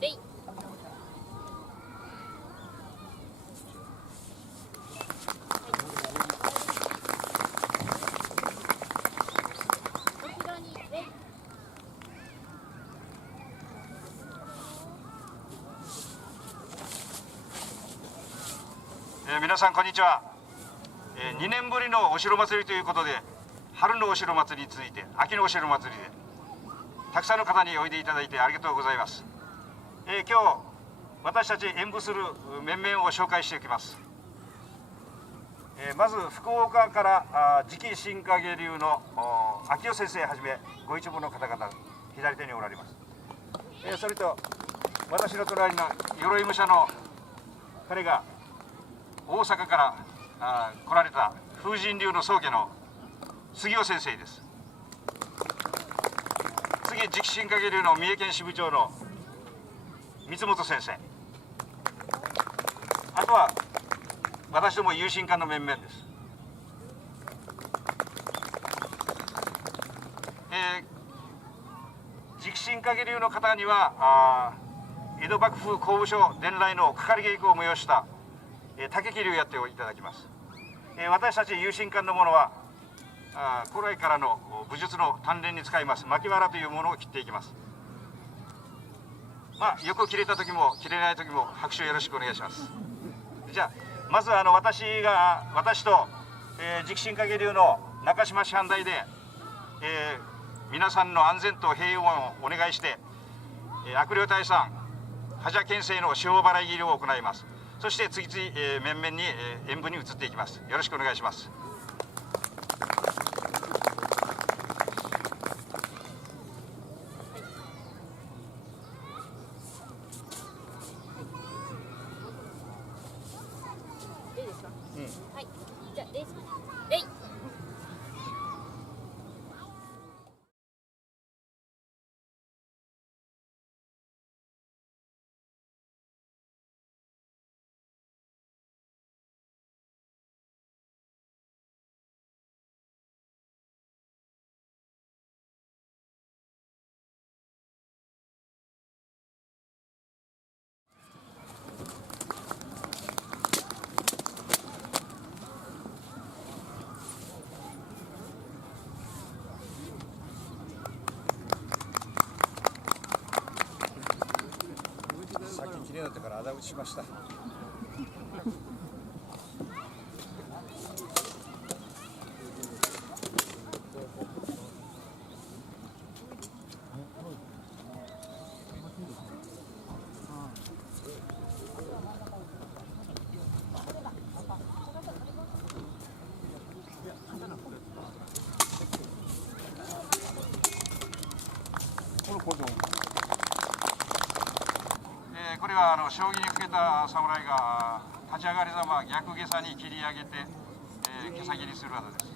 レイ。後ろにレイ。皆さんこんにちは。2年ぶりのお城祭りということで、春のお城祭りに続いて秋のお城祭りでたくさんの方においでいただいてありがとうございます。今日私たち演舞する面々を紹介していきます。まず福岡から次期新影流の秋代先生はじめご一部の方々左手におられます。それと私の隣の鎧武者の彼が大阪から来られた風神流の宗家の杉尾先生です。次次期新影流の三重県支部長の三本先生、あとは私ども有心館の面々です。次期新影流の方には江戸幕府工部所伝来のかかり稽古を催した竹切りをやっていただきます。私たち有心館の者は古来からの武術の鍛錬に使います巻き藁というものを切っていきます。よく切れた時も切れない時も拍手をよろしくお願いします。じゃあまず私と次期新影流の中島師範代で、皆さんの安全と平穏をお願いして、悪霊退散覇者牽制の司法払い切りを行います。そして次々、面々に、演舞に移っていきます。よろしくお願いします。レイですか？はい。じゃあレイします。レイ。さっききれいだったから仇討ちしました。これは将棋にふけた侍が立ち上がりざま逆下差に切り上げて、袈裟切りする技です。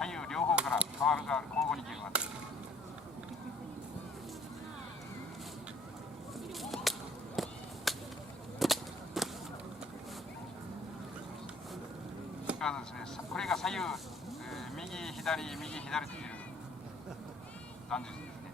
左右両方から変わるが交互に切るわけです。これが左右、右左右左という断術ですね。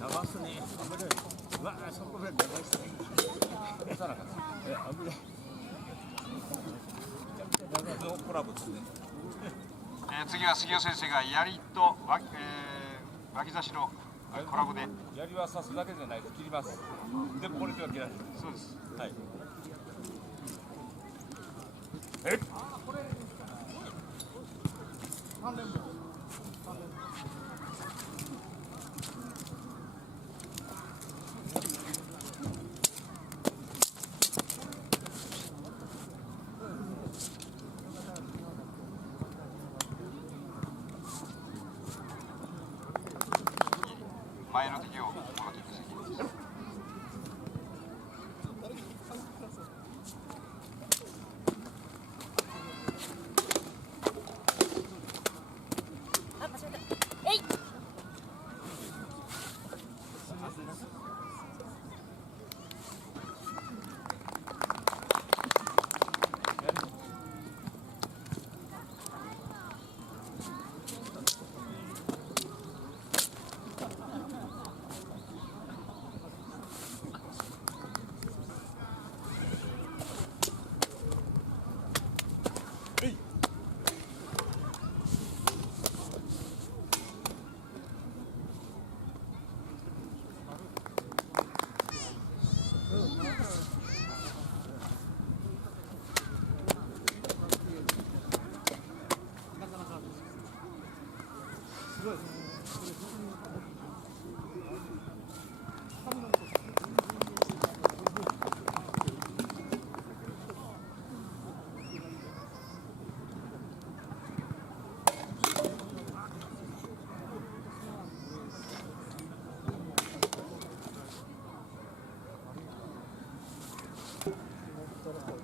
長すね。危ない。うわあ、そこまで長いっすね。押さなかった。危ない。長いコラボですね。次は杉尾先生が槍と脇差しのコラボで。槍は刺すだけじゃないです。切ります。でもこれでは切らない。そうです。はい。前の敵を戻ってください。あ、間違えた。えい。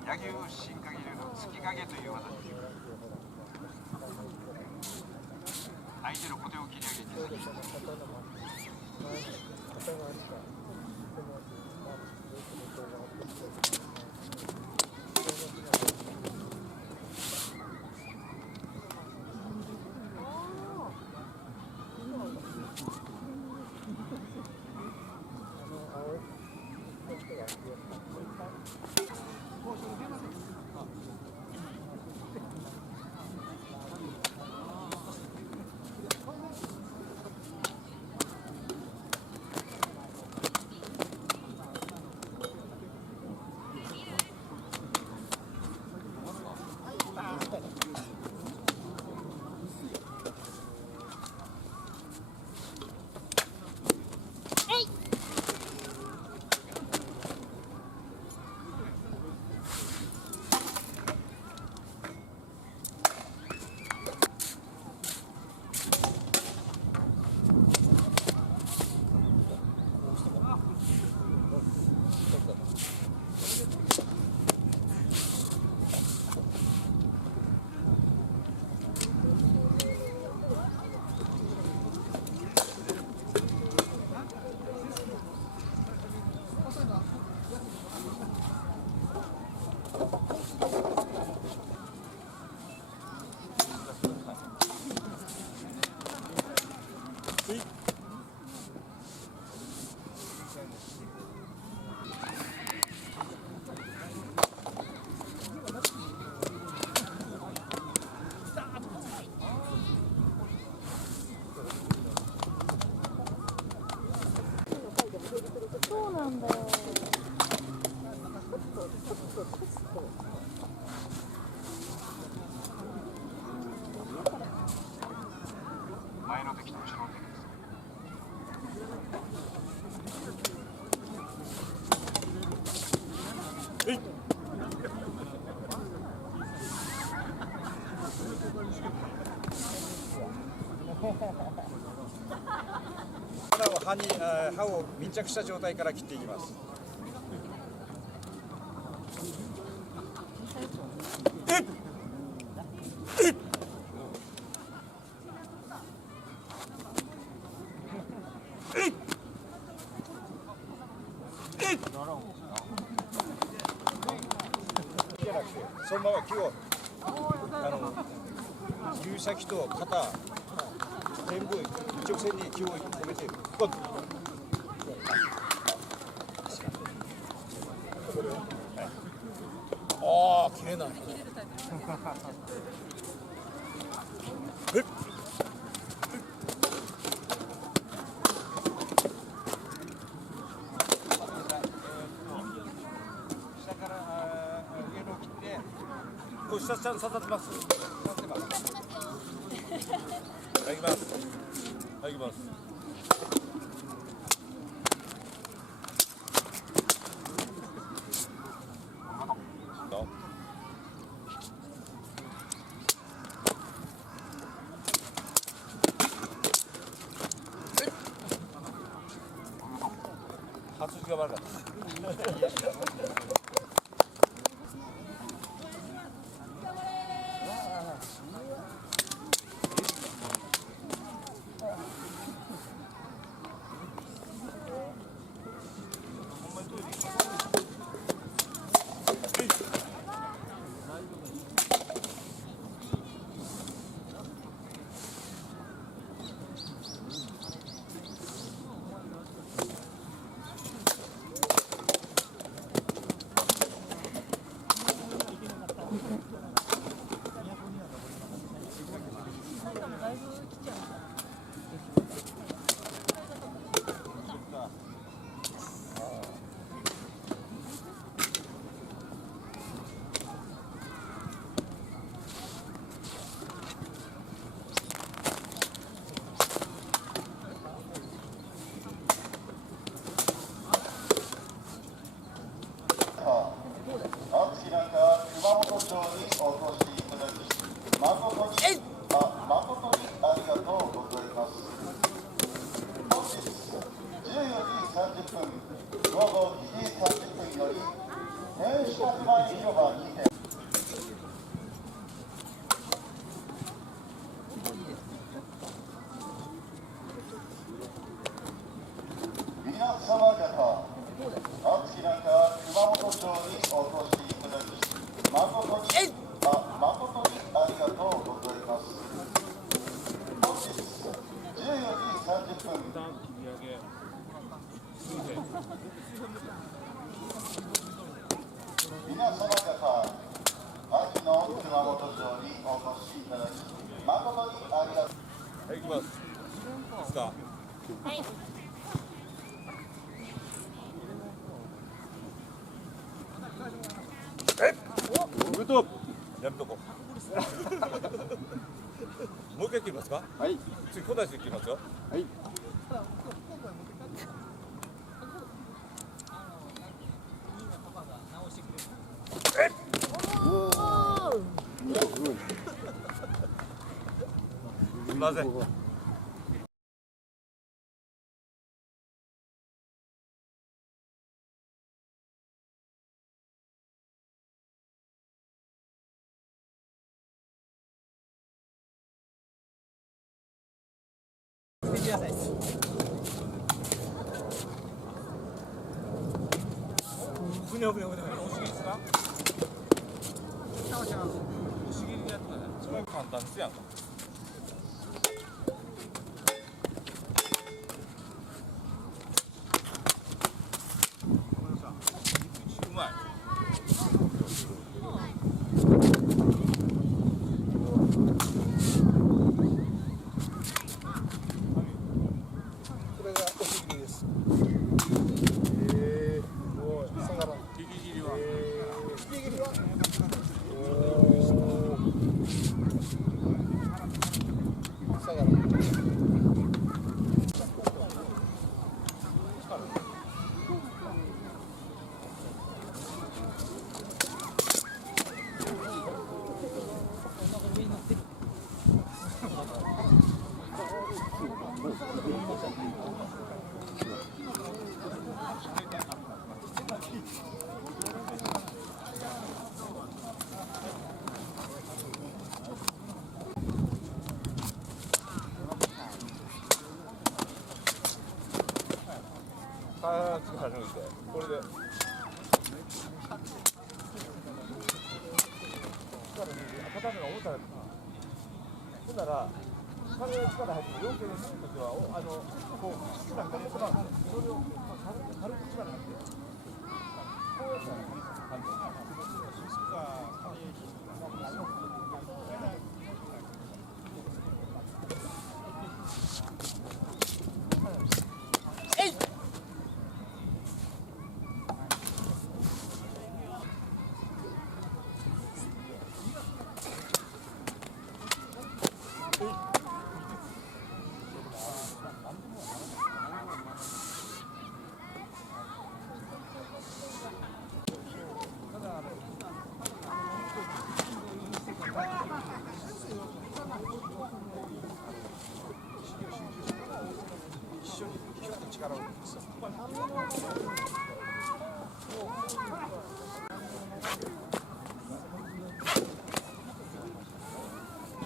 柳生新影流の月影という技です。相手の小手を切り上げてそうなんだよ。前の敵と後ろの敵です。花を刃を密着した状態から切っていきます。じゃなくて、そのまま木を指先と肩全部一直線に木を止めてポンと。ああ、切れない。下から上のを切って、こう下ちゃんと刺さってます。刺さってます。はい、行きます。はい、行きます。初打ちが悪かった。皆様方、秋の熊本城にお越しいただき誠にありがとう。はい、行きます。いいですか。はい。グッド。やめとこう。もう一回切りますか。はい。次小出しで切りますよ。はい。すみません。ふにゃふにゃふにゃ。押し切りですか。押し切りでやったらそれは簡単ですやんか。うまい。これが押し切りです。引き切りは。引き切りは。ああ、次初めて。これで。片目が重たい。ほんなら、金の力入って、要件の人としては、こう、質なんかに使うんですよ。それを軽く力入って、こうやったら、感じ。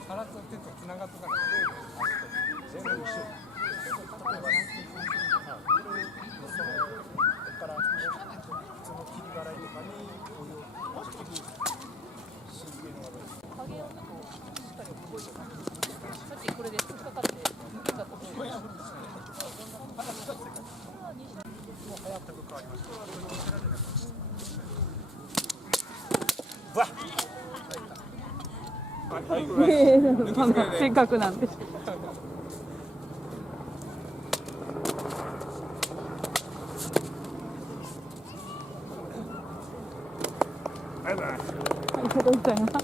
腹と手とつながってから全部一緒。からその切り払いとかにこういう神経の悪い。影をしっかり動いてさっきこれで突っかかって抜けたところで。もう流行ったことあります。わっ。せっかくなんです。バイバイ。ありがとうございます。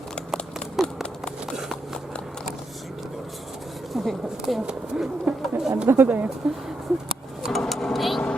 ありがとうございます。はい。